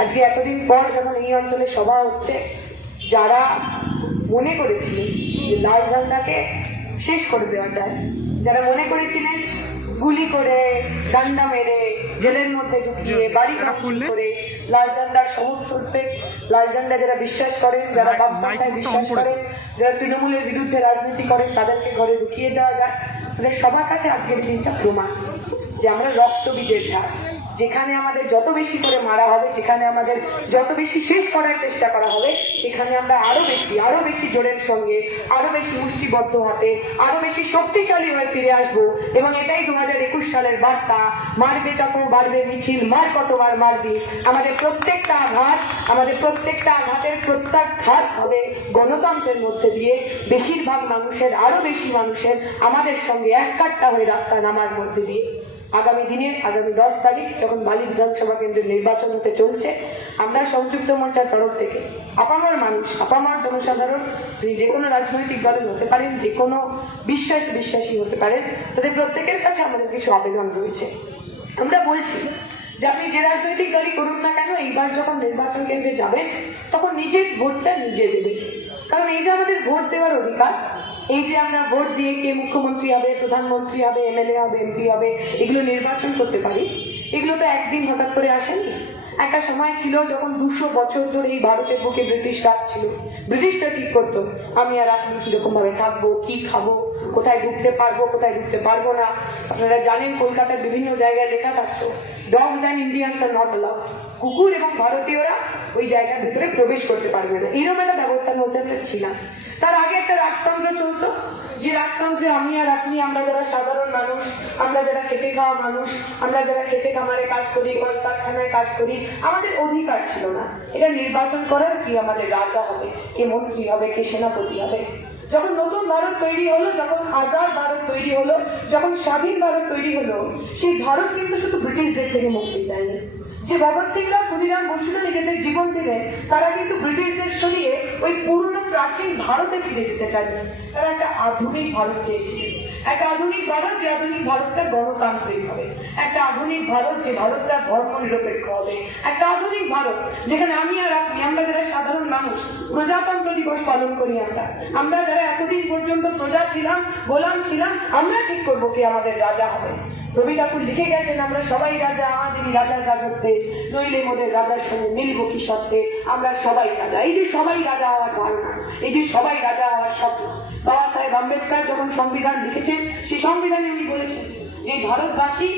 আজকে এতদিন পর যখন এই অঞ্চলে সভা হচ্ছে, যারা মনে করেছিলেন যে লাল ঝান্ডাকে শেষ করে দেওয়া যায়, যারা মনে করেছিলেন গুলি করে, ডান্ডা মেরে, জেলের মধ্যে ঢুকিয়ে, বাড়ি করে লাল ঝান্ডার সমর্থকদের, লাল ঝান্ডা যারা বিশ্বাস করেন, যারা বাপসায় বিশ্বাস করেন, যারা তৃণমূলের বিরুদ্ধে রাজনীতি করেন, তাদেরকে ঘরে ঢুকিয়ে দেওয়া যায়, তাদের সবার কাছে আজকের দিনটা প্রমাণ যে আমরা রক্তবীজের ঝাড়। যেখানে আমাদের যত বেশি করে মারা হবে, যেখানে আমাদের যত বেশি শেষ করার চেষ্টা করা হবে, সেখানে আমরা আরো বেশি জোরের সঙ্গে, আরো বেশি মুষ্টিবদ্ধ হাতে, আরো বেশি শক্তিশালী হয়ে ফিরে আসবো। এবং এটাই 2021 সালের বার্তা। মারবে যত বাড়বে মিছিল, মার কতবার মারবি। আমাদের প্রত্যেকটা আঘাতের প্রত্যাঘাত হবে গণতন্ত্রের মধ্যে দিয়ে বেশিরভাগ মানুষের, আরো বেশি মানুষের আমাদের সঙ্গে এক কাট্টা হয়ে রাস্তা নামার মধ্যে দিয়ে। আগামী 10 তারিখ যখন বালি বিধানসভা কেন্দ্রের নির্বাচন হতে চলছে, আমরা সংযুক্ত মোর্চার তরফ থেকে আপামর মানুষ, আপামর জনসাধারণ, যে কোনো রাজনৈতিক দলের হতে পারেন, যে কোনো বিশ্বাসী হতে পারেন, তাদের প্রত্যেকের কাছে আমাদের কিছু আবেদন রয়েছে। আমরা বলছি যে আপনি যে রাজনৈতিক দলই করুন না কেন, এইবার যখন নির্বাচন কেন্দ্রে যাবেন তখন নিজের ভোটটা নিজে দেবেন। কারণ এই যে আমাদের ভোট দেওয়ার অধিকার, এই যে আমরা ভোট দিয়ে কে মুখ্যমন্ত্রী হবে, প্রধানমন্ত্রী হবে, এমএলএ হবে, এমপি হবে, এগুলো নির্বাচন করতে পারি, এগুলো তো একদিন হঠাৎ করে আসেনি। একটা সময় ছিল যখন 200 বছর ধরে এই ভারতের বুকে ব্রিটিশ রাজ ছিল। ব্রিটিশরা ঠিক করতো আমি আর আপনি কিরকম ভাবে থাকবো, কি খাবো, কোথায় ঢুকতে পারবো, কোথায় ঢুকতে পারবো না। আপনারা জানেন কলকাতার বিভিন্ন জায়গায় লেখা থাকতো dogs and Indians are not allowed, কুকুর এবং ভারতীয়রা ওই জায়গার ভিতরে প্রবেশ করতে পারবে না। এইরকম একটা ব্যবস্থার মধ্যে আমরা ছিলাম। তার আগে একটা রাজতন্ত্র চলতো, যে রাজতন্ত্রে আমি আর আপনি, আমরা যারা সাধারণ মানুষ, আমরা যারা খেটে খাওয়া মানুষ, আমরা যারা খেটে খামারে কাজ করি, কলকারখানায় কাজ করি, আমাদের অধিকার ছিল না এটা নির্বাচন করার কি আমাদের রাজা হবে, কে মন্ত্রী হবে, কে সেনাপতি হবে। যখন নতুন ভারত তৈরি হলো, যখন আজাদ ভারত তৈরি হলো, যখন স্বাধীন ভারত তৈরি হলো, সেই ভারত কিন্তু শুধু ব্রিটিশদের থেকে মুক্তি চায়নি। যে ভগৎ সিংরা, ক্ষুদিরাম বসুরা নিজেদের জীবন দিলেন, তারা কিন্তু ব্রিটিশদের সরিয়ে ওই পুরনো প্রাচীন ভারতে ফিরে যেতে চাইলেন। তারা একটা আধুনিক ভারত চেয়েছিলেন, একটা আধুনিক ভারত, যে আধুনিক ভারতটা গণতান্ত্রিক হবে, একটা আধুনিক ভারত যে ভারতটা ধর্ম নিরপেক্ষ হবে, একটা আধুনিক ভারত যেখানে আমি আর আপনি, আমরা যারা সাধারণ মানুষ, প্রজাতন্ত্র দিবস পালন করি, আমরা যারা এতদিন পর্যন্ত প্রজা ছিলাম, গোলাম ছিলাম, আমরা ঠিক করবো কে আমাদের রাজা হবে। রবি ঠাকুর লিখে গেছেন আমরা সবাই রাজা, আমাদেরই রাজার রাজত্বে, নইলে মোদের রাজার সঙ্গে মিলব কি সত্ত্বে, আমরা সবাই রাজা। এই যে সবাই রাজা হওয়ার ধারণা, এই যে সবাই রাজা হওয়ার স্বপ্ন, বাবা সাহেব আম্বেদকর যখন সংবিধান লিখেছেন, সেই সংবিধানে উনি বলেছেন যে ভারতবাসী,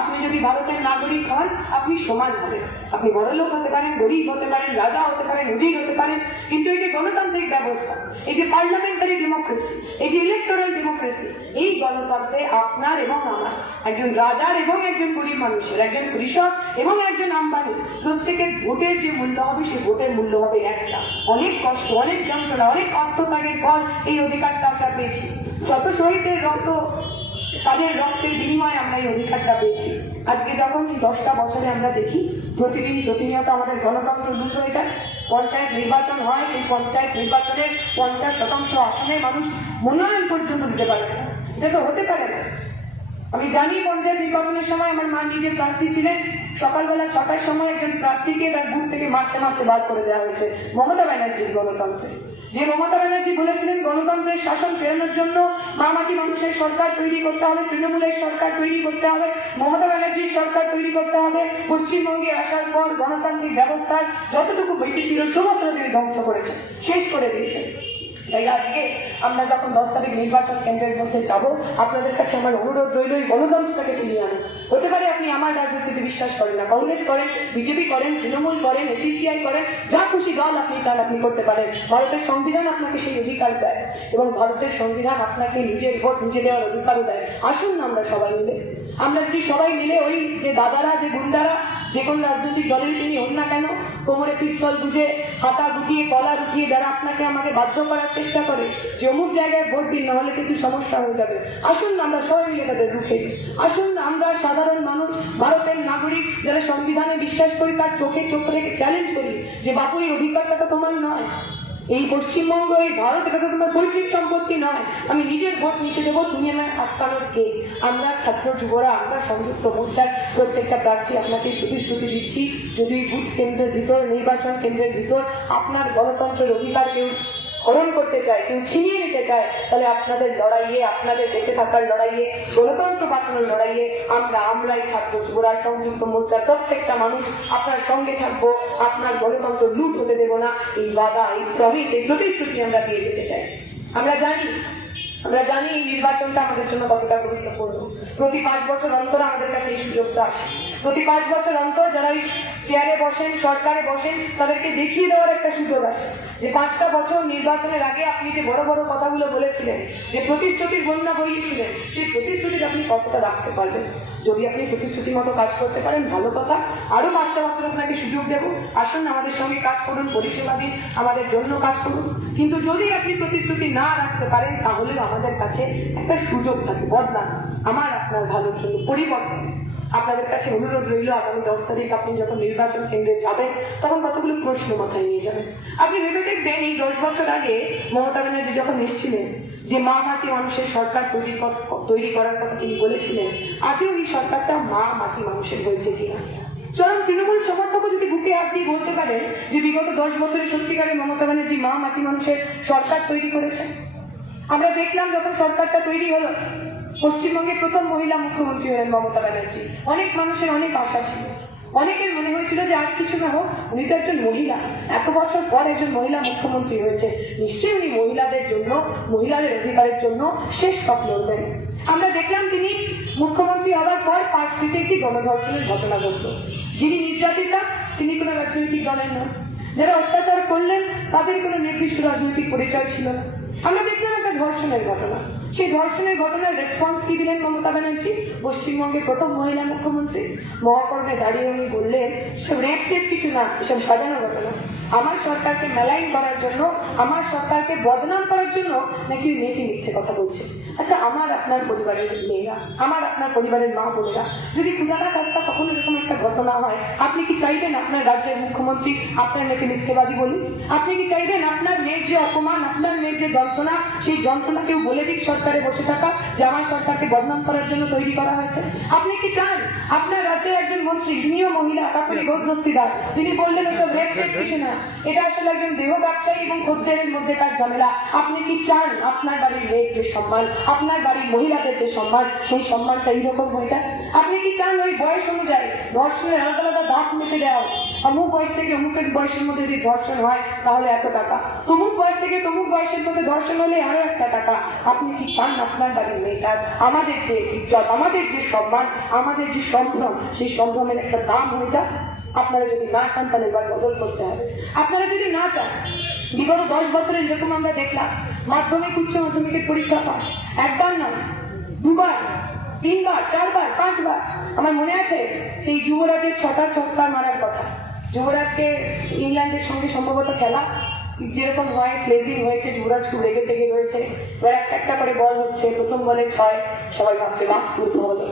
আপনি যদি ভারতের নাগরিক হন, আপনি সমান হবেন। আপনি বড়লোক হতে পারেন, গরিব হতে পারেন, রাজা হতে পারেন, উজির হতে পারেন, কিন্তু এই যে গণতান্ত্রিক ব্যবস্থা, এই যে পার্লামেন্টারি ডেমোক্রেসি, এই যে ইলেকটোরাল ডেমোক্রেসি, এই গণতন্ত্রে আপনার এবং আমার, একজন রাজার এবং একজন গরিব মানুষের, একজন কৃষক এবং একজন আম্বানি, প্রত্যেকের ভোটের যে মূল্য হবে, সেই ভোটের মূল্য হবে একটা। অনেক কষ্ট, অনেক যন্ত্রণা, অনেক আত্মত্যাগের পর এই অধিকারটা আমরা পেয়েছি। শত শহীদের রক্ত, তাদের রক্তের বিনিময়ে আমরা এই অধিকারটা পেয়েছি। আজকে যখন 10টা বছরে আমরা দেখি প্রতিনিয়ত আমাদের গণতন্ত্র লুট হয়ে যায়, পঞ্চায়েত নির্বাচন হয়, সেই পঞ্চায়েত নির্বাচনের 50% আসনে মানুষ মনোনয়ন পর্যন্ত দিতে পারে না। এটা তো হতে পারে না। আমি জানি পঞ্চায়েত নির্বাচনের সময় আমার মা নিজে প্রার্থী ছিলেন, সকালবেলা 6টার সময় একজন প্রার্থীকে তার বুথ থেকে মারতে বার করে দেওয়া হয়েছে মমতা ব্যানার্জির গণতন্ত্রে। যে মমতা ব্যানার্জি বলেছিলেন গণতন্ত্রের শাসন ফেরানোর জন্য মামাটি মানুষের সরকার তৈরি করতে হবে, তৃণমূলের সরকার তৈরি করতে হবে, মমতা ব্যানার্জির সরকার তৈরি করতে হবে। পশ্চিমবঙ্গে আসার পর গণতান্ত্রিক ব্যবস্থার যতটুকু বেশি ছিল সমস্ত তিনি ধ্বংস করেছেন, শেষ করে দিয়েছেন। তাই আজকে আমরা যখন 10 তারিখ নির্বাচন কেন্দ্রের মধ্যে যাব, আপনাদের কাছে আমার অনুরোধ রইল এই গণতন্ত্রটাকে ফিরিয়ে আনুন। হতে পারে আপনি আমার রাজনীতিতে বিশ্বাস করেন না, কংগ্রেস করেন, বিজেপি করেন, তৃণমূল করেন, এসিপিআই করেন, যা খুশি দল আপনি চান আপনি করতে পারেন। ভারতের সংবিধান আপনাকে সেই অধিকার দেয় এবং ভারতের সংবিধান আপনাকে নিজের ভোট নিজে দেওয়ার অধিকারও দেয়। আসুন না আমরা সবাই মিলে, আমরা যদি সবাই মিলে ওই যে দাদারা, যে গুন্ডারা, যে কোনো রাজনৈতিক দলের তিনি হন না কেন, কোমরে পিস্তল বুঝে, হাতা গুটিয়ে, কলা রুটিয়ে যারা আপনাকে আমাকে বাধ্য করার চেষ্টা করে যে অমুক জায়গায় ভোট দিন, নাহলে কিন্তু সমস্যা হয়ে যাবে, আসুন না আমরা সবাই মিলে তাদের রুখে দিই। আসুন না আমরা সাধারণ মানুষ, ভারতের নাগরিক যারা সংবিধানে বিশ্বাস করি, তার চোখে চোখ রেখে চ্যালেঞ্জ করি যে বাপু এই অধিকারটা তো তোমার নয়, এই পশ্চিমবঙ্গ, এই ভারত, এটা তো তোমার পৈতৃক সম্পত্তি নয়। আমি নিজের ভোট নিতে দেবো, তুমি আমায় আটকানোর কে? আমরা ছাত্র যুবরা, আমরা সংযুক্ত মোর্চার প্রত্যেকটা প্রার্থী আপনাকে প্রতিশ্রুতি দিচ্ছি, যদি বুথ কেন্দ্রের ভিতর, নির্বাচন কেন্দ্রের ভিতর আপনার গণতন্ত্রের অধিকার কেউ হরণ করতে চায়, কেউ ছিনিয়ে নিতে চায়, তাহলে আপনাদের লড়াইয়ে, আপনাদের বেঁচে থাকার লড়াইয়ে, গণতন্ত্র বাঁচানোর লড়াইয়ে আমরাই ছাত্র যুবরা সংযুক্ত মোর্চার প্রত্যেকটা মানুষ আপনার সঙ্গে থাকবো। আপনার গণতন্ত্র লুট হতে দেবো না। এই বাধা, এই প্রমিস, এই প্রতিশ্রুতি আমরা দিয়ে যেতে চাই। আমরা জানি এই নির্বাচনটা আমাদের জন্য কতটা গুরুত্বপূর্ণ। প্রতি 5 বছর অন্তর আমাদের কাছে এই সুযোগটা আসে। প্রতি 5 বছর অন্তর যারা এই চেয়ারে বসেন, সরকারে বসেন, তাদেরকে দেখিয়ে দেওয়ার একটা সুযোগ আসে যে 5টা বছর নির্বাচনের আগে আপনি যে বড় বড় কথাগুলো বলেছিলেন, যে প্রতিশ্রুতির বন্যা বইয়েছিলেন, সেই প্রতিশ্রুতিটা আপনি কতটা রাখতে পারবেন। যদি আপনি প্রতিশ্রুতি মতো কাজ করতে পারেন, ভালো কথা। আরো 5টা বছর আপনাকে সুযোগ দেবো, আসুন আমাদের সঙ্গে কাজ করুন, পরিষেবা দিন, আমাদের জন্য কাজ করুন। কিন্তু যদি আপনি প্রতিশ্রুতি না রাখতে পারেন, তাহলে আমাদের কাছে একটা সুযোগ থাকে বদলান, আমার আপনার ভালোর জন্য, পরিবর্তন। আপনাদের কাছে অনুরোধ রইল, আগামী 10 তারিখ আপনি যখন নির্বাচন কেন্দ্রে যাবেন, তখন কতগুলো প্রশ্ন মাথায় নিয়ে যাবেন। আপনি ভেবে দেখবেন, এই 10 বছর আগে মমতা ব্যানার্জি যখন এসেছিলেন, যে মা মাটি মানুষের সরকার তৈরি করার কথা তিনি বলেছিলেন, আজও এই সরকারটা মা মাটি মানুষের হয়েছে কিনা? চরম তৃণমূল সমর্থক যদি বুকে হাত দিয়ে বলতে পারেন যে বিগত 10 বছরে সত্যিকারে মমতা ব্যানার্জি মা মাটি মানুষের সরকার তৈরি করেছেন। আমরা দেখলাম যখন সরকারটা তৈরি হলো, পশ্চিমবঙ্গের প্রথম মহিলা মুখ্যমন্ত্রী হলেন মমতা ব্যানার্জি। অনেক মানুষের অনেক আশা ছিল, অনেকের মনে হয়েছিল যে আর কিছু না হোক, উনি তো একজন মহিলা, এত বছর পর একজন মহিলা মুখ্যমন্ত্রী হয়েছে, নিশ্চয়ই উনি মহিলাদের জন্য, মহিলাদের অধিকারের জন্য শেষ পথ লড়বেন। আমরা দেখলাম তিনি মুখ্যমন্ত্রী হওয়ার পর পার্কস্ট্রিটে একটি গণধর্ষণের ঘটনা ঘটল। যিনি নির্যাতিতা তিনি কোনো রাজনৈতিক দলের নন, যারা অত্যাচার করলেন তাদের কোনো নির্দিষ্ট রাজনৈতিক পরিচয় ছিল না। আমরা দেখলাম একটা ধর্ষণের ঘটনা, সেই ধর্ষণের ঘটনার রেসপন্স কি দিলেন মমতা ব্যানার্জি, পশ্চিমবঙ্গের প্রথম মহিলা মুখ্যমন্ত্রী? মহাকর্ণে দাঁড়িয়ে উনি বললেন, সব রেপ টেপ কিছু না, এসব সাজানো ঘটনা। আমার সরকারকে মেলাইন করার জন্য, আমার সরকারকে বদনাম করার জন্য নাকি মেয়েটি মিথ্যে কথা বলছে। আচ্ছা, আমার আপনার পরিবারের মেয়েরা, আমার আপনার পরিবারের মা বোনেরা, যদি কুলারা কাজটা কখনো এরকম একটা ঘটনা হয়, আপনি কি চাইবেন আপনার রাজ্যের মুখ্যমন্ত্রী আপনার মেয়েকে মিথ্যেবাদী বলুন? আপনি কি চাইবেন আপনার মেয়ের যে অপমান, আপনার মেয়ের যে যন্ত্রণা, সেই যন্ত্রণা কেউ বলে দিক সরকারে বসে থাকা যে আমার সরকারকে বদনাম করার জন্য তৈরি করা হয়েছে? আপনি কি চান আপনার রাজ্যের একজন মন্ত্রী, তিনিও মহিলা, তারপরে রোজদস্তিদার, তিনি বললেন এসব রেপ টেপ কিছু না, এটা আসলে একজন দেহ ব্যবসায়ী এবং খদ্দেরের মধ্যে তার ঝামেলা? আপনি কি চান আপনার বাড়ির মেয়ের যে সম্মান, আপনার বাড়ির মহিলাদের যে সম্মান, সেই সম্মানটা এইরকম হয়ে যায়? আপনি কি চান ওই বয়স অনুযায়ী ধর্ষণের আলাদা আলাদা দাঁত মেটে দেওয়া, অমুক বয়স থেকে অমুকের বয়সের মধ্যে যদি ধর্ষণ হয় তাহলে এত টাকা, তমুক বয়স থেকে তমুক বয়সের মধ্যে ধর্ষণ হলে আরো একটা টাকা? আপনি কি চান আপনার বাড়ির মেয়েটার, আমাদের যে ইজ্জত, আমাদের যে সম্মান, আমাদের যে সম্ভ্রম, সেই সম্ভ্রমের একটা দাম হয়ে যায়? আপনারা যদি না চান তাহলে এবার বদল করতে হবে। আপনারা যদি না চান, বিগত 10 বছরে যেরকম আমরা দেখলাম মাধ্যমিক, উচ্চ মাধ্যমিকের পরীক্ষা পাস, একবার নয়, 2বার, 3বার, 4বার, 5বার। আমার মনে আছে সেই যুবরাজের 6টা ছক্কা মারার কথা। যুবরাজকে ইংল্যান্ডের সঙ্গে সম্ভবত খেলা, যেরকম হয় প্লেজিং হয়েছে, যুবরাজ খুব রেগে টেগে রয়েছে, এবার একটা করে বল হচ্ছে, প্রথম বলে 6, সবাই ভাবছে বাহ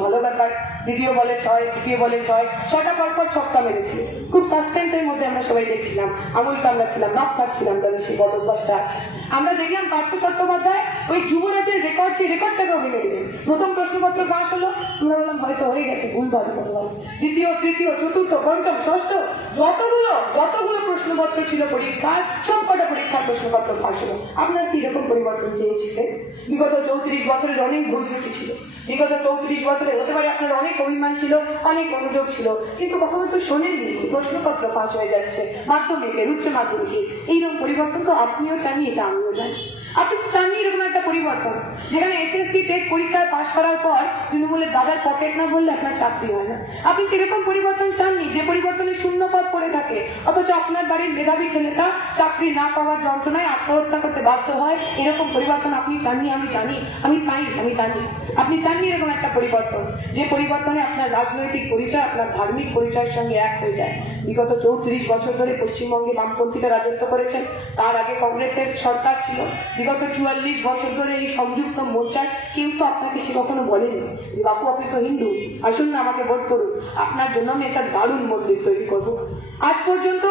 ভালো ব্যাপার, দ্বিতীয় বলে 6, তৃতীয় বলে 6, 6টা পরপর ছক্কা মেরেছে। খুব সাসপেন্সের মধ্যে আমরা সবাই দেখছিলাম, আমুল কামলা ছিলাম, নক খাচ্ছিলাম, তাহলে সেই বদভ্যাসটা আছে। আমরা দেখলাম পার্থ চট্টোপাধ্যায় ওই যুবরাজের রেকর্ড, সেই রেকর্ডটাকে অভিনয় দিলেন। প্রথম প্রশ্নপত্র পাস হলো, আমরা বললাম হয়তো হয়ে গেছে, ভুল ভালো করলাম। দ্বিতীয়, তৃতীয়, চতুর্থ, পঞ্চম, ষষ্ঠ, যতগুলো প্রশ্নপত্র ছিল পরীক্ষার, সবকটা পরীক্ষার প্রশ্নপত্র ফাঁস হলো। আপনার কি এরকম পরিবর্তন চেয়েছিলেন? বিগত 34 বছরের অনেক ভুল ত্রুটি ছিল, বিগত 34 বছরে হতে পারে আপনার অনেক অভিমান ছিল, অনেক অনুযোগ ছিল, কিন্তু কখনো তো শোনেননি প্রশ্নপত্র ফাঁস হয়ে যাচ্ছে মাধ্যমিকের, উচ্চ মাধ্যমিকে। এইরকম পরিবর্তন তো আপনিও চাননি, এটা আমিও জানি। আপনি চাননি এরকম একটা পরিবর্তন যেখানে এসএসসি টেট পরীক্ষায় পাশ করার পর তৃণমূলের দাদার পকেট না বললে আপনার চাকরি হয় না। আপনি কিরকম পরিবর্তন চাননি যে পরিবর্তনের শূন্য পদ পড়ে থাকে, অথচ আপনার বাড়ির মেধাবী ছেলেটা চাকরি না পাওয়ার যন্ত্রণায় আত্মহত্যা করতে বাধ্য হয়। এরকম পরিবর্তন আপনি চাননি, আমি জানি, আমি জানি। আপনি চাননি এরকম একটা পরিবর্তন, যে পরিবর্তনে আপনার রাজনৈতিক পরিচয় আপনার ধার্মিক পরিচয়ের সঙ্গে এক হয়ে যায়। বিগত 34 বছর ধরে পশ্চিমবঙ্গে বামপন্থীরা রাজত্ব করেছেন, তার আগে কংগ্রেসের সরকার ছিল। বিগত 44 বছর ধরে এই সংযুক্ত মোর্চায় কিন্তু আপনাকে সে কখনো বলেনি বাপু আপনি তো হিন্দু, আসুন না আমাকে ভোট করুন। আপনার জন্য আমি একটা দারুণ মন্দির তৈরি করব। আজ পর্যন্ত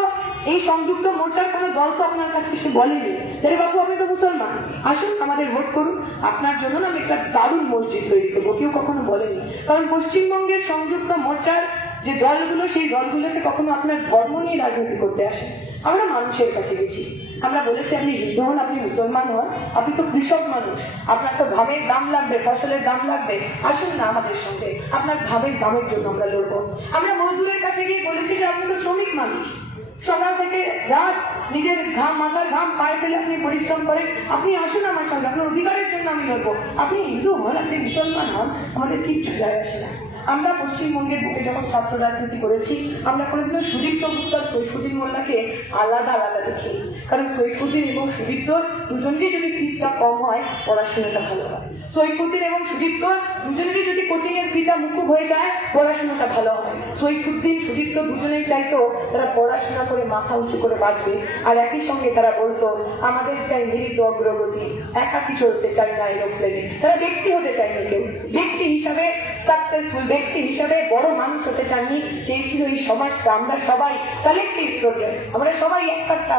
এই সংযুক্ত মোর্চার কোনো দল তো আপনার কাছে এসে বলেনি যে বাবু আপনি তো মুসলমান, আসুন আমাদের ভোট করুন, আপনার জন্য আমি একটা দারুণ মসজিদ তৈরি করবো, কেউ কখনো বলেনি। কারণ পশ্চিমবঙ্গের সংযুক্ত মোর্চার যে দলগুলো, সেই দলগুলোতে কখনো আপনার ধর্ম নিয়ে রাজনীতি করতে আসে। আমরা মানুষের কাছে গেছি, আমরা বলেছি আপনি হিন্দু হন, আপনি মুসলমান হন, আপনি তো কৃষক মানুষ, আপনার তো ঘামের দাম লাগবে, ফসলের দাম লাগবে, আসুন না আমাদের সঙ্গে, আপনার ঘামের দামের জন্য আমরা লড়বো। আমরা মজদুরের কাছে গিয়ে বলেছি যে আপনি তো শ্রমিক মানুষ, সকাল থেকে রাত নিজের ঘাম, মাথার ঘাম পায়ে ফেলে আপনি পরিশ্রম করেন, আপনি আসুন আমার সঙ্গে, আপনার অধিকারের জন্য আমি লড়বো। আপনি হিন্দু হন, আপনি মুসলমান হন, আমাদের কিচ্ছু যায় আসে না। আমরা পশ্চিমবঙ্গের বুকে যখন ছাত্র রাজনীতি করেছি, আমরা কোনোদিনও সুদীপ্ত গুপ্ত আর সৈফুদ্দিন মোল্লাকে আলাদা আলাদা দেখি। কারণ সৈফুদ্দিন এবং সুদীপ্ত দুজনকে যদি ফিসটা কম হয়, পড়াশোনাটা ভালো হয়। সৈফুদ্দিন এবং সুদীপ্ত দুজনেরই যদি কোচিং এর ফিটা মুকুব হয়ে যায়, পড়াশোনাটা ভালো হয়। সৈফুদ্দিন সুদীপ্ত দুজনেই চাইতো তারা পড়াশোনা করে মাথা উঁচু করে বাঁচবে, আর একই সঙ্গে তারা বলতো আমাদের চাই মৃত অগ্রগতি, একাকি চলতে চাই না এরোপ্লেনে। তারা ব্যক্তি হতে চায়নি, কেউ ব্যক্তি হিসাবে সাকসেসফুল ব্যক্তি হিসাবে বড় মানুষ হতে চাননি। চেয়েছিল এই সমাজটা আমরা সবাই কালেক্টিভ প্রোগ্রেস, আমরা সবাই একটা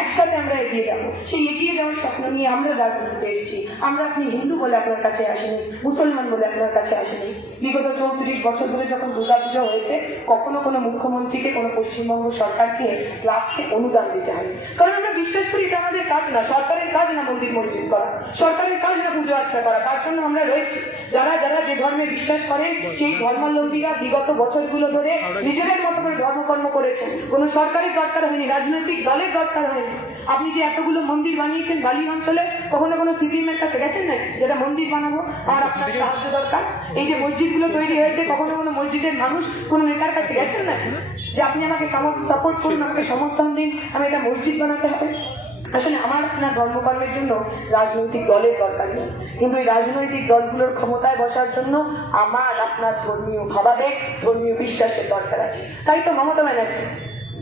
একসাথে আমরা এগিয়ে যাবো। সেই এগিয়ে যাওয়ার স্বপ্ন নিয়ে আমরা রাজনীতিতে এসেছি। আমরা আপনি হিন্দু বলে আপনার কাছে আসেনি, মুসলমান বলে আপনার কাছে আসেনি। বিগত 34 বছর ধরে যখন দুর্গাপূজা হয়েছে, কখনো কোনো মুখ্যমন্ত্রীকে, কোনো পশ্চিমবঙ্গ সরকারকে লাভকে অনুদান দিতে হয়। কারণ আমরা বিশ্বাস করি এটা আমাদের কাজ না, সরকারের কাজ না মন্দির মসজিদ করা, সরকারের কাজ না পুজো আর্চা করা, তার জন্য আমরা রয়েছি। যারা যারা যে ধর্মে বিশ্বাস করে, সেই ধর্মাবলম্বীরা বিগত বছরগুলো ধরে নিজেদের মতো করে ধর্মকর্ম করেছেন। কোনো সরকারের দরকার হয়নি, রাজনৈতিক দলের দরকার হয়নি। আপনি যে এতগুলো মন্দির বানিয়েছেন বালি অঞ্চলে, কখনো কোনো সিপিএমের কাছে গেছেন না যেটা মন্দির বানাবো আর আপনার সাহায্য দরকার? এই যে মসজিদগুলো তৈরি হয়েছে, কখনো কোনো মসজিদের মানুষ কোনো নেতার কাছে গেছেন না যে আপনি আমাকে সাপোর্ট করুন, আমাকে সমর্থন দিন, আমি এটা মসজিদ বানাতে হবে? আসলে আমার আপনার ধর্মকর্মের জন্য রাজনৈতিক দলের দরকার নেই, কিন্তু এই রাজনৈতিক দলগুলোর ক্ষমতায় বসার জন্য আমার আপনার ধর্মীয় ভাবাবেগ, ধর্মীয় বিশ্বাসের দরকার আছে। তাই তো মমতা ব্যানার্জি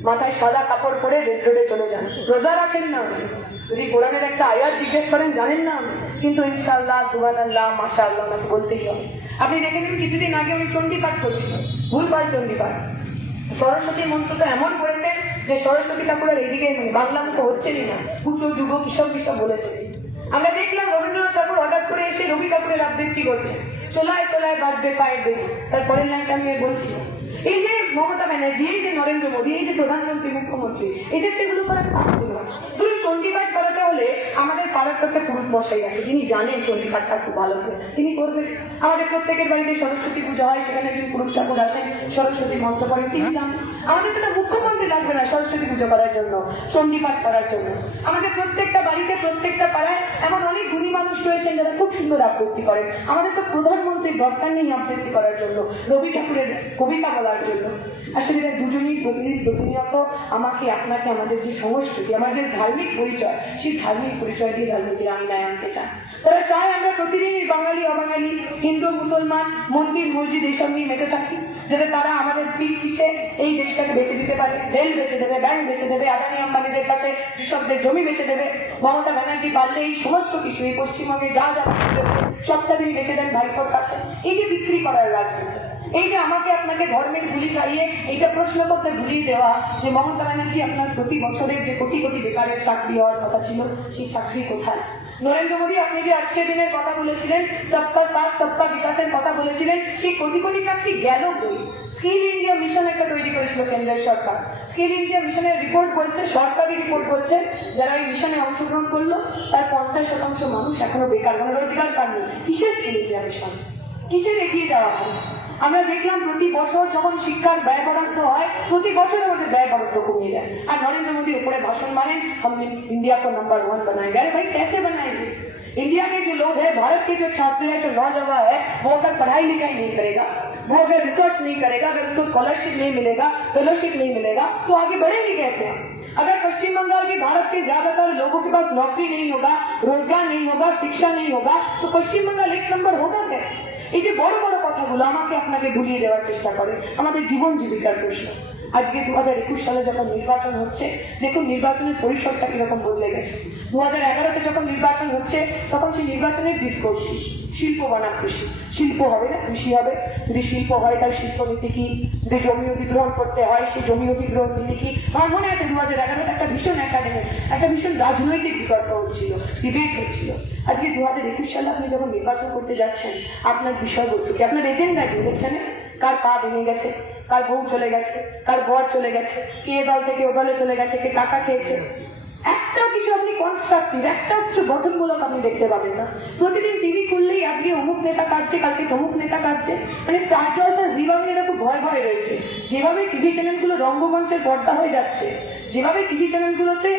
মাথায় সাদা কাপড় পরে রেড রোডে চলে যান, রোজা রাখেন না, যদি কোরআনের একটা আয়াত জিজ্ঞেস করেন জানেন না, কিন্তু ইনশাআল্লাহ সুবহানাল্লাহ মাশাআল্লাহ আমাকে বলতেই হবে। আপনি দেখে নিন, কিছুদিন আগে আমি চণ্ডী পাঠ করছিলাম, ভুলভাল চণ্ডী পাঠ, সরস্বতী মন্ত্রটা এমন করেছে যে সরস্বতী ঠাকুরের এইদিকে বাংলা মুখ হচ্ছেই না, পুজো যুগ কিসব কিসব বলেছে। আমরা দেখলাম রবীন্দ্রনাথ ঠাকুর হঠাৎ করে এসে রবি ঠাকুরের আবৃত্তি করছে, চলায় চলায় বাজবে পায়ের দেরি। তারপরের লাইনটা আমি বলছি, এই যে মমতা ব্যানার্জি, এই যে নরেন্দ্র মোদী, এই যে প্রধানমন্ত্রী, মুখ্যমন্ত্রী, এদের তো এগুলো করার কাজ ছিল না। ধরুন চণ্ডীপাঠ করাতে হলে আমাদের পাড়ার একটা পুরুষ মশাই আছে, যিনি জানেন চণ্ডীপাঠটা খুব ভালো করে, তিনি করবেন। আমাদের প্রত্যেকের বাড়িতে সরস্বতী পুজো হয়, সেখানে একজন পুরুষ ঠাকুর আসেন, সরস্বতী মন্ত্র করেন, তিনি জানেন। আমাদের তো মুখ্যমন্ত্রী লাগবে না সরস্বতী পুজো করার জন্য, চণ্ডীপাঠ করার জন্য। আমাদের প্রত্যেকটা বাড়িতে, প্রত্যেকটা পাড়ায় এমন অনেক গুণী মানুষ রয়েছেন যারা খুব সুন্দর আবৃত্তি করেন। আমাদের তো প্রধানমন্ত্রীর দরকার নেই আবৃত্তি করার জন্য, রবি ঠাকুরের কবিতা বলার জন্য। আসলে এরা দুজনেই প্রতিনিয়ত আমাকে আপনাকে আমাদের যে সংস্কৃতি, আমার যে ধার্মিক পরিচয়, সেই ধার্মিক পরিচয় দিয়ে রাজনীতির আঙিনায় আনতে চান। তারা চায় আমরা প্রতিদিনই বাঙালি অবাঙালি, হিন্দু মুসলমান, মন্দির মসজিদ এইসব নিয়ে মেতে থাকি, যাতে তারা আমাদের পিঠ পিছে এই দেশটাকে বেঁচে দিতে পারে। রেল বেঁচে দেবে, ব্যাংক বেঁচে দেবে, আদানি আম্বানিদের কাছে কৃষকদের জমি বেঁচে দেবে। মমতা ব্যানার্জি পারলে এই সমস্ত কিছু, এই পশ্চিমবঙ্গে যা যা সবটা তিনি বেঁচে দেন ভাইপোর কাছে। এই যে বিক্রি করার রাজনীতি, এই যে আমাকে আপনাকে ধর্মের গুলি খাইয়ে এইটা প্রশ্ন করতে ভুলিয়ে দেওয়া যে মমতা ব্যানার্জি আপনার প্রতি বছরের যে কোটি কোটি বেকারের চাকরি হওয়ার কথা ছিল, সেই চাকরি কোথায়? নরেন্দ্র মোদী আপনি যে 100 দিনের কথা বলেছিলেন, সবকা সাথ সবকা বিকাশের কথা বলেছিলেন, সেই কোটি কোটি চাকরি গেল কই? স্কিল ইন্ডিয়া মিশন একটা তৈরি করেছিল কেন্দ্রের সরকার। স্কিল ইন্ডিয়া মিশনের রিপোর্ট বলছে, সরকারি রিপোর্ট বলছে, যারা এই মিশনে অংশগ্রহণ করলো তার 50% মানুষ এখনো বেকার, মানে রোজগার পাননি। কিসের স্কিল ইন্ডিয়া মিশন? কিসের এগিয়ে যাওয়া হয়? আমরা দেখলাম প্রতি বছর যখন শিক্ষার ব্যয় বরাদ্দ হয়, প্রতি বছর আমাদের ব্যয় বরাদ্দ কমিয়ে যায়। আর নরেন্দ্র মোদী উপরে भाषण मारें, हमने इंडिया को नंबर 1 बनाएगा। अरे भाई कैसे बनाएंगे? इंडिया के जो लोग हैं, भारत के जो छात्र है, जो नौजवान है, वो अगर पढ़ाई लिखाई नहीं करेगा, वो अगर रिसर्च नहीं करेगा, अगर उसको स्कॉलरशिप नहीं मिलेगा, फेलोशिप नहीं मिलेगा, तो आगे बढ़ेंगे कैसे? अगर पश्चिम बंगाल के भारत के ज्यादातर लोगों के पास नौकरी नहीं होगा, रोजगार नहीं होगा, शिक्षा नहीं होगा, तो पश्चिम बंगाल 1 नंबर होगा कैसे? এই যে বড় বড় কথাগুলো আমাকে আপনাকে ভুলিয়ে দেওয়ার চেষ্টা করে আমাদের জীবন জীবিকার প্রশ্ন। আজকে 2021 সালে যখন নির্বাচন হচ্ছে, দেখুন নির্বাচনের পরিসরটা কিরকম বদলে গেছে। 2011-তে যখন নির্বাচন হচ্ছে তখন সেই নির্বাচনের ডিসকোর্স শিল্প বানান কৃষি, শিল্প হবে না কৃষি হবে, যদি শিল্প হয় তার শিল্পনীতি কি, যদি জমি অধিগ্রহণ করতে হয় সেই জমি অধিগ্রহণ নীতি কি। আমার মনে আছে 2011-তে একটা ভীষণ একাডেমিক, একটা ভীষণ রাজনৈতিক বিতর্ক হচ্ছিল, ডিবেট হচ্ছিল। আজকে 2021 সালে আপনি যখন নির্বাচন করতে যাচ্ছেন, আপনার বিষয়বস্তু কি, আপনার এজেন্ডা কি দেখছেন? কার পা ভেঙে গেছে, কার বউ চলে গেছে, কার বর চলে গেছে, কে এ দল থেকে ও দলে চলে গেছে, কে টাকা খেয়েছে, একটাও কিছু আপনি কনস্ট্রাকটিভ, একটাও কিছু গঠনমূলক আপনি দেখতে পাবেন না। প্রতিদিন টিভি খুললেই আজকে অমুক নেতা কাটছে, কালকে তমুক নেতা কাটছে, মানে স্টার জলসা যেভাবে এরা খুব ভয় ভয় রয়েছে, যেভাবে টিভি চ্যানেলগুলো রঙ্গমঞ্চের পর্দা হয়ে যাচ্ছে, যেভাবে টিভি চ্যানেলগুলোতে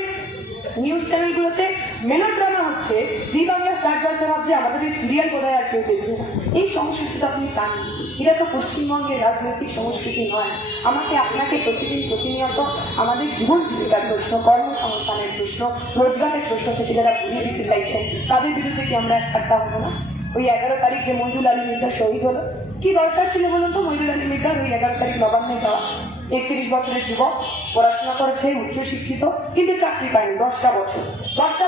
নিউজ চ্যানেলগুলোতে মেলোড্রামা হচ্ছে, জি বাংলা স্টার জলসা ভাবছে আমাদের এই সিরিয়াল বোধহয় আর কেউ দেখবে না। এই সংস্কৃতিটা আপনি চান? এটা তো পশ্চিমবঙ্গের রাজনৈতিক সংস্কৃতি নয়। আমাকে আপনাকে প্রতিদিন প্রতিনিয়ত আমাদের জীবন জীবিকার প্রশ্ন, কর্মসংস্থানের প্রশ্ন, রোজগারের প্রশ্ন থেকে যারা ঘুরিয়ে দিতে চাইছেন তাদের বিরুদ্ধে কি আমরা একটা হবো না? ওই 11 তারিখ যে মঞ্জুল আলী মির্জা শহীদ হলো, কি দরকার ছিল বলুন তো মঞ্জুল আলী মির্জার ওই 11 তারিখ নবান্নে যাওয়া? 31 বছরের যুবক, পড়াশোনা করেছে, উচ্চশিক্ষিত, কিন্তু চাকরি পায়নি 10টা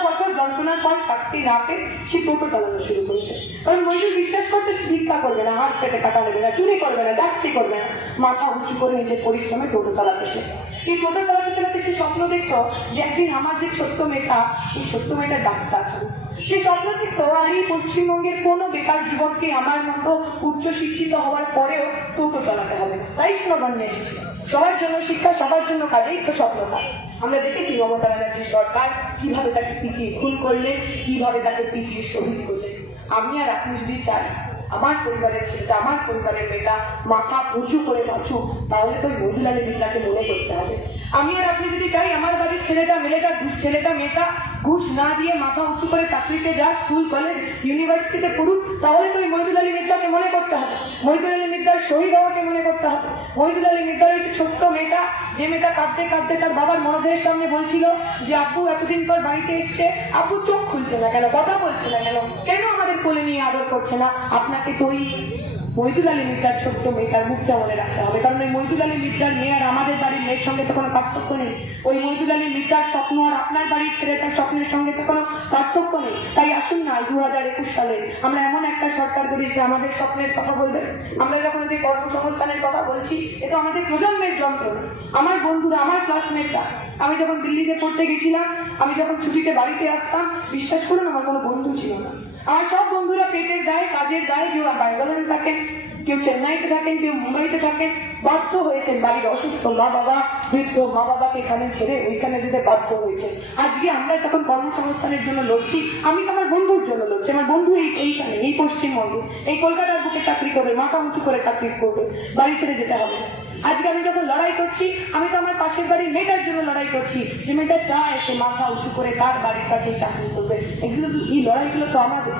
বছর যন্ত্রণার পর চাকরি না পেয়ে সে টোটো চালানো শুরু করেছে। কারণ মঞ্জুর বিশ্বাস করতে সে ভিক্ষা করবে না, হাত থেকে টাকা নেবে না, চুরি করবে না, ডাক্তি করবে না, মাথা উঁচু করে নিজের পরিশ্রমে টোটো চালাতে শেখে। এই টোটো চালাতে চালাতে সে স্বপ্ন দেখতো যে একদিন আমার যে ছোট্ট মেয়েটা, সেই ছোট্ট মেয়েটা ডাক্তার হবে। সে স্বপ্ন দেখতো আর এই পশ্চিমবঙ্গের কোনো বেকার যুবককে আমার মতো উচ্চশিক্ষিত হওয়ার পরেও টোটো চালাতে হবে, তাই সে নবান্নে এসেছিল। সবার জন্য শিক্ষা, সবার জন্য কাজেই তো স্বপ্নটা। আমরা দেখেছি মমতা ব্যানার্জি সরকার কিভাবে তাকে পিটিয়ে খুন করলে, কিভাবে তাকে পিটিয়ে শহীদ করলে। আমি আর আপনি যদি চাই আমার পরিবারের ছেলেটা, আমার পরিবারের মেয়েটা মাথা উঁচু করে বাঁচুক, তাহলে তো মঞ্জুল আলী মির্জাকে মনে করতে হবে। আমি আর আপনি যদি চাই আমার বাড়ির ছেলেটা মেয়েটা ঘুষ না দিয়ে মাথা উঁচু করে চাকরিতে যা, স্কুল কলেজ ইউনিভার্সিটিতে পড়ুক, তাহলে তো মঞ্জুল আলী মির্জাকে মনে করতে হবে, মঞ্জুল আলী মির্জার শহীদ হওয়াকে মনে করতে হবে। মঞ্জুল আলী মির্জার এই ছোট্ট মেয়েটা, যে মেয়েটা কাঁদতে কাঁদতে তার বাবার মরদেহের সামনে বলছিল যে আব্বু এতদিন পর বাড়িতে এসছে, আব্বু চোখ খুলছে না কেন, কথা বলছে না কেন, কেন আমাদের কোলে নিয়ে আদর করছে না? আপনাকে তো ওই মঞ্জুল আলী মির্জার ছোট্ট মেয়েটার মুখটা মনে রাখতে হবে। কারণ ওই মঞ্জুল আলী মির্জার মেয়ে আর আমাদের বাড়ির মেয়ের সঙ্গে তো কোনো পার্থক্য নেই। ওই মঞ্জুল আলী মির্জার স্বপ্ন আর আপনার বাড়ির ছেলেটার স্বপ্নের সঙ্গে তো কোনো পার্থক্য নেই। তাই আসুন না 2021 সালে আমরা এমন একটা সরকার করি যে আমাদের স্বপ্নের কথা বলবে। আমরা যখন যে কর্মসংস্থানের কথা বলছি, এটা আমাদের প্রজন্মের যন্ত্রণা। আমার বন্ধুরা, আমার ক্লাসমেটরা, আমি যখন দিল্লিতে পড়তে গেছিলাম, আমি যখন ছুটিতে বাড়িতে আসতাম, বিশ্বাস করুন আমার কোনো বন্ধু ছিল না। আমার সব বন্ধুরা পেটের দায়ে, কাজের দায়ে, কেউ ব্যাঙ্গালোরে থাকেন, কেউ চেন্নাইতে থাকেন, কেউ মুম্বাইতে থাকেন, বাধ্য হয়েছেন বাড়ির অসুস্থ মা বাবা, বৃদ্ধ মা বাবাকে এখানে ছেড়ে ওইখানে যেতে বাধ্য হয়েছে। আজকে আমরা যখন কর্মসংস্থানের জন্য লড়ছি, আমি তো আমার বন্ধুর জন্য লড়ছি। আমার বন্ধু এইখানে, এই পশ্চিমবঙ্গে, এই কলকাতার বুকে চাকরি করবে, মাথা উঁচু করে চাকরি করবে, বাড়ি ছেড়ে যেতে হবে। আজকে আমি যখন লড়াই করছি, আমি তো আমার পাশের বাড়ির মেয়েটার জন্য লড়াই করছি, যে মেয়েটা চায় সে মাথা উঁচু করে তার বাড়ির কাছে চাকরি করবে। এই লড়াইগুলো তো আমাদের,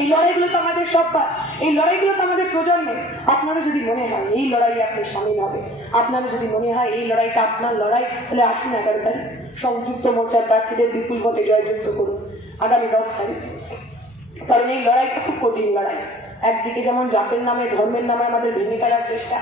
এই লড়াইগুলো তো আমাদের সব্বার, এই লড়াইগুলো তো আমাদের প্রজন্মের। আপনারও যদি মনে হয় এই লড়াইয়ে আপনি সামিল হবে, আপনারও যদি মনে হয় এই লড়াইটা আপনার লড়াই, তাহলে আসুন 11 তারিখ সংযুক্ত মোর্চার প্রার্থীদের বিপুল ভোটে জয়যুক্ত করুন আগামী 10 তারিখ। কারণ এই লড়াইটা খুব কঠিন লড়াই। একদিকে যেমন জাতের নামে, ধর্মের নামে আমাদের ভেঙে ফেলার চেষ্টা,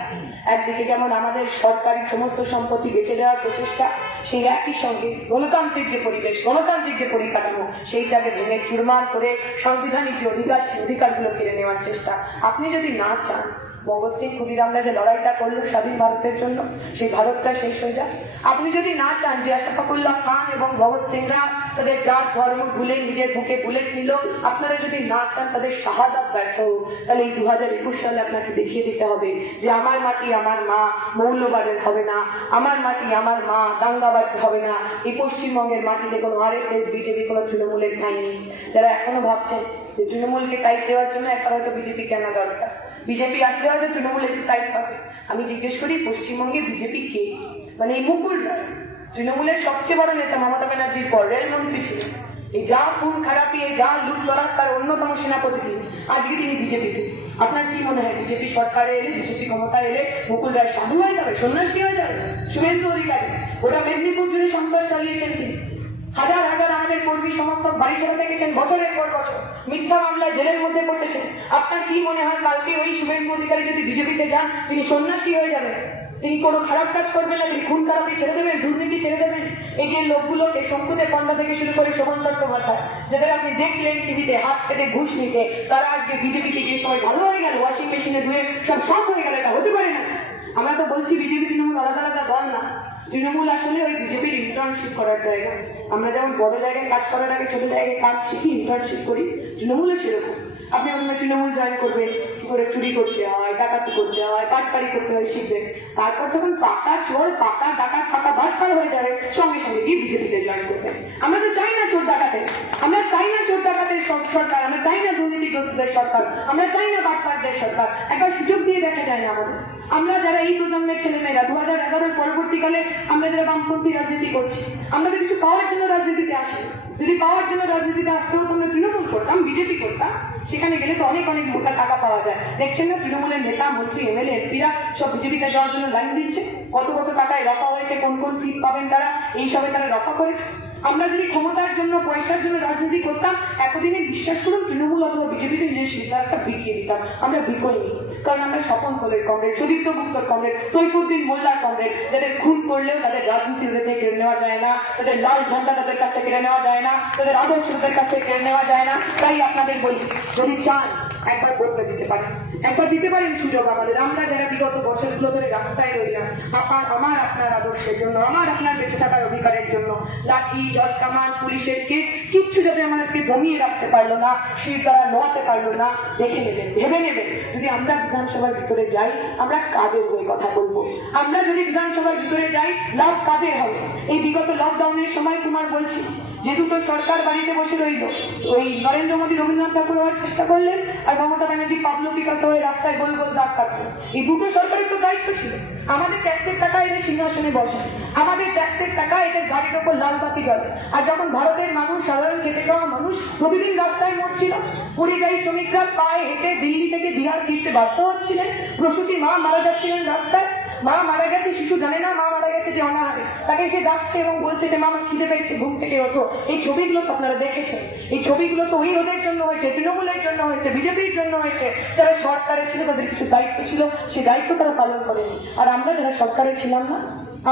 একদিকে যেমন আমাদের সরকারি সমস্ত সম্পত্তি বেঁচে দেওয়ার প্রচেষ্টা, সেই একই সঙ্গে গণতান্ত্রিক যে পরিবেশ, গণতান্ত্রিক যে পরিকাঠামো, সেইটাকে ভেঙে চুরমার করে সাংবিধানিক যে অধিকার, সেই অধিকারগুলো কেড়ে নেওয়ার চেষ্টা। আপনি যদি না চান ভগৎ সিং ক্ষুদিরামরা যে লড়াইটা করলো স্বাধীন ভারতের জন্য, সেই ভারতটা শেষ হয়ে যায়, আপনি যদি না চান যে আশফাকুল্লাহ খান এবং ভগৎ সিংরা তাদের জাত ধর্ম ভুলে নিজের বুকে বুলেট নিল, আপনারা যদি না চান তাদের শাহাদাত ব্যর্থ হোক, তাহলে এই 2021 সালে আপনাকে দেখিয়ে দিতে হবে যে আমার মাটি আমার মা মৌলবাদের হবে না, আমার মাটি আমার মা দাঙ্গাবাজ হবে না। এই পশ্চিমবঙ্গের মাটিতে কোনো RSS, বিজেপি, কোনো তৃণমূলের ঠাঁই নেই। যারা এখনো ভাবছেন যে তৃণমূলকে টাইট দেওয়ার জন্য একবার হয়তো বিজেপি কেনা দরকার, বিজেপি আসলে হয়তো তৃণমূল একটু টাইট হবে। আমি জিজ্ঞেস করি পশ্চিমবঙ্গে বিজেপি কে? মানে এই মুকুল রায় তৃণমূলের সবচেয়ে বড় নেতা, মমতা ব্যানার্জির পর রেলমন্ত্রী ছিলেন। এই যা খুন খারাপি, এই যা লুট করার তার অন্যতম সেনাপতি, আজকে তিনি বিজেপিতে। আপনার কি মনে হয় বিজেপি সরকারে এলে, বিজেপি ক্ষমতা এলে মুকুল রায় সাধু হয়ে যাবে, সন্ন্যাসী হয়ে যাবে? শুভেন্দু অধিকারী ওটা মেদিনীপুর জুড়ে সন্ত্রাস চালিয়েছেন তিনি, হাজার হাজার আমাদের কর্মী সমর্থক বাড়ি ছেড়ে গেছেন বছরের পর বছর, মিথ্যা মামলায় জেলের মধ্যে পড়েছেন। আপনার কি মনে হয় কালকে ওই শুভেন্দু অধিকারী যদি বিজেপিতে যান তিনি সন্ন্যাসী হয়ে যাবেন? তিনি কোনো খারাপ কাজ করবেন না, তিনি খুন খারাপি ছেড়ে দেবেন, দুর্নীতি ছেড়ে দেবেন। এই যে লোকগুলোকে শঙ্কুতে কন্যা থেকে শুরু করে শোভন চট্টোপাধ্যায়, যাদের আপনি দেখলেন টিভিতে হাত পেতে ঘুষ নিতে, তারা আজকে বিজেপিতে গিয়ে সবাই ভালো হয়ে গেল, ওয়াশিং মেশিনে ধুয়ে সব সব হয়ে গেল। এটা হতে পারে না। আমরা তো বলছি বিজেপি তৃণমূল আলাদা আলাদা দল না। তৃণমূল আসলে ওই বিজেপির ইন্টার্নশিপ করার জায়গা। আমরা যেমন বড় জায়গায় কাজ করার আগে ছোট জায়গায় কাজ শিখি, ইন্টার্নশিপ করি, তৃণমূলে সেরকম। আপনি প্রথমে তৃণমূল জয়েন করবেন, কি করে চুরি করতে হয়, ডাকাতি করতে হয়, পাটপাড়ি করতে হয় শিখবেন। তারপর যখন পাকা চোর, পাকা ডাকাত, পাকা বাটপার হয়ে যাবে, সঙ্গে সঙ্গে গিয়ে বিজেপিতে জয়েন করবেন। আমরা তো চাই না চোর ডাকাতে, আমরা চাই না চোর ডাকাতের সরকার, আমরা চাই না দুর্নীতিগ্রস্তদের সরকার, আমরা চাই না বাটপারদের সরকার। একবার সুযোগ দিয়ে দেখা যায় না আমাদের। আমরা যারা এই প্রজন্মের ছেলেমেয়েরা 2011 পরবর্তীকালে আমরা যারা বামপন্থী রাজনীতি করছি, আমরা তো কিছু পাওয়ার জন্য রাজনীতিতে আসি। যদি পাওয়ার জন্য রাজনীতিতে আসতে হতো আমরা তৃণমূল করতাম, বিজেপি করতাম, সেখানে গেলে তো অনেক অনেক মোটা টাকা পাওয়া যায়। দেখছেন না তৃণমূলের নেতা, মন্ত্রী, এমএলএ, এমপিরা সব বিজেপিতে যাওয়ার জন্য লাইন দিচ্ছে। কত কত টাকায় রফা হয়েছে, কোন কোন সিট পাবেন তারা, এইসবে তারা রফা করেছে। আমরা যদি ক্ষমতার জন্য, পয়সার জন্য রাজনীতি করতাম, এতদিনে বিশ্বাস করুন তৃণমূল অথবা বিজেপিতে নিজের সিদ্ধান্তটা বিকিয়ে দিতাম। আমরা বিকইনি, কারণ আমরা স্বপন কোলের কমরেড, সুদীপ্ত গুপ্তর কমরেড, সৈফুদ্দিন মোল্লার কমরেড, যাদের খুন করলেও তাদের রাজনীতি থেকে কেড়ে নেওয়া যায় না, তাদের লাল ঝান্ডা তাদের কাছ থেকে কেড়ে নেওয়া যায় না, তাদের আদর্শ তাদের কাছ থেকে কেড়ে নেওয়া যায় না। তাই আপনাদের বলি, যদি চান একবার বদলে দিতে পারেন, একবার দিতে পারেন সুযোগ আমাদের। আমরা যারা বিগত বছরগুলো ধরে রাস্তায় রইলাম, আমার আপনার আদর্শের জন্য, আমার আপনার বেঁচে থাকার অধিকারের জন্য, লাঠি, জল কামান, পুলিশের কেস কিচ্ছু যাতে আমাদেরকে দমিয়ে রাখতে পারলো না, শির দ্বারা নোয়াতে পারলো না। দেখে নেবেন, ভেবে নেবেন, যদি আমরা বিধানসভার ভিতরে যাই, আমরা কাদের হয়ে কথা বলবো। আমরা যদি বিধানসভার ভিতরে যাই, লাভ কাদের হবে। এই বিগত লকডাউনের সময় তোমার বলছি, যে দুটো সরকার বাড়িতে বসে রইল, ওই নরেন্দ্র মোদী রবীন্দ্রনাথ ঠাকুর হওয়ার চেষ্টা করলেন, আর মমতা ব্যানার্জি পাবলো পিকাসো হয়ে রাস্তায় গোল গোল দাগ কাটলেন। এই দুটো সরকারের তো দায়িত্ব ছিল, আমাদের ট্যাক্সের টাকা এদের সিংহাসনে বসে, আমাদের ট্যাক্সের টাকা এদের গাড়ির ওপর লাল বাতি জ্বলে। আর যখন ভারতের মানুষ, সাধারণ খেটে খাওয়া মানুষ প্রতিদিন রাস্তায় মরছিল, পরিযায়ী শ্রমিকরা পায়ে হেঁটে দিল্লি থেকে বিহার ফিরতে বাধ্য হচ্ছিলেন, প্রসূতি মা মারা যাচ্ছিলেন রাস্তায়, মা মারা গেছে, শিশু জানে না মা মারা গেছে, যে অনাহারে, তাকে সে ডাকছে এবং বলছে যে মা আমার খিদে পেয়েছে, ঘুম থেকে ওঠো। এই ছবিগুলো তো আপনারা দেখেছেন, এই ছবিগুলো তো ওই ওদের জন্য হয়েছে, তৃণমূলের জন্য হয়েছে, বিজেপির জন্য হয়েছে। যারা সরকারে ছিল তাদের কিছু দায়িত্ব ছিল, সেই দায়িত্ব তারা পালন করেনি। আর আমরা যারা সরকারে ছিলাম না,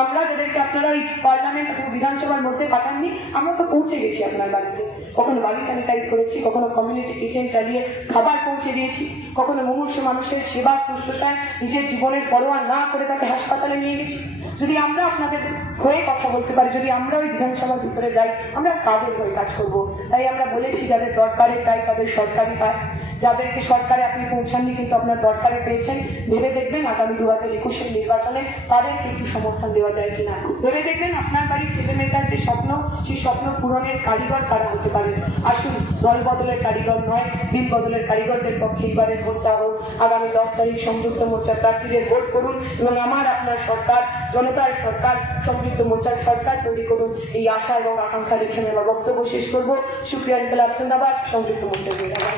আমরা যাদেরকে আপনারা ওই পার্লামেন্ট অথবা বিধানসভার মধ্যে পাঠাননি, আমরা তো পৌঁছে গেছি আপনার বাড়িতে। কখনো বাড়ি স্যানিটাইজ করেছি, কখনো কমিউনিটি কিচেন চালিয়ে খাবার পৌঁছে দিয়েছি, কখনো মুমূর্ষু মানুষের সেবা শুশ্রূষায় নিজের জীবনের পরোয়া না করে তাকে হাসপাতালে নিয়ে গেছি। যদি আমরা আপনাদের হয়ে কথা বলতে পারি, যদি আমরা ওই বিধানসভার ভিতরে যাই, আমরা কাদের হয়ে কাজ করবো। তাই আমরা বলেছি, যাদের দরকারে চাই তাদের সরকারি পায়, যাদেরকে সরকারে আপনি পৌঁছাননি কিন্তু আপনার দরকারে পেয়েছেন, ভেবে দেখবেন আগামী 2021 নির্বাচনে তাদেরকে একটু সমর্থন দেওয়া যায় কিনা। ভেবে দেখবেন আপনার বাড়ির ছেলে মেয়েটার যে স্বপ্ন, সেই স্বপ্ন পূরণের কারিগর কারা হতে পারে। আসুন, দল বদলের কারিগর নয়, দিন বদলের কারিগরদের পক্ষে এবারের ভোটটা হোক। আগামী 10 তারিখ সংযুক্ত মোর্চার প্রার্থীদের ভোট করুন এবং আমার আপনার সরকার, জনতার সরকার, সংযুক্ত মোর্চার সরকার তৈরি করুন। এই আশা এবং আকাঙ্ক্ষা রেখে আমি আমার বক্তব্য শেষ করবো। শুক্রিয়া, ইনকলাব জিন্দাবাদ, সংযুক্ত মোর্চা জিন্দাবাদ।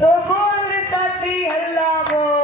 तो बोल साथी हल्ला बोल।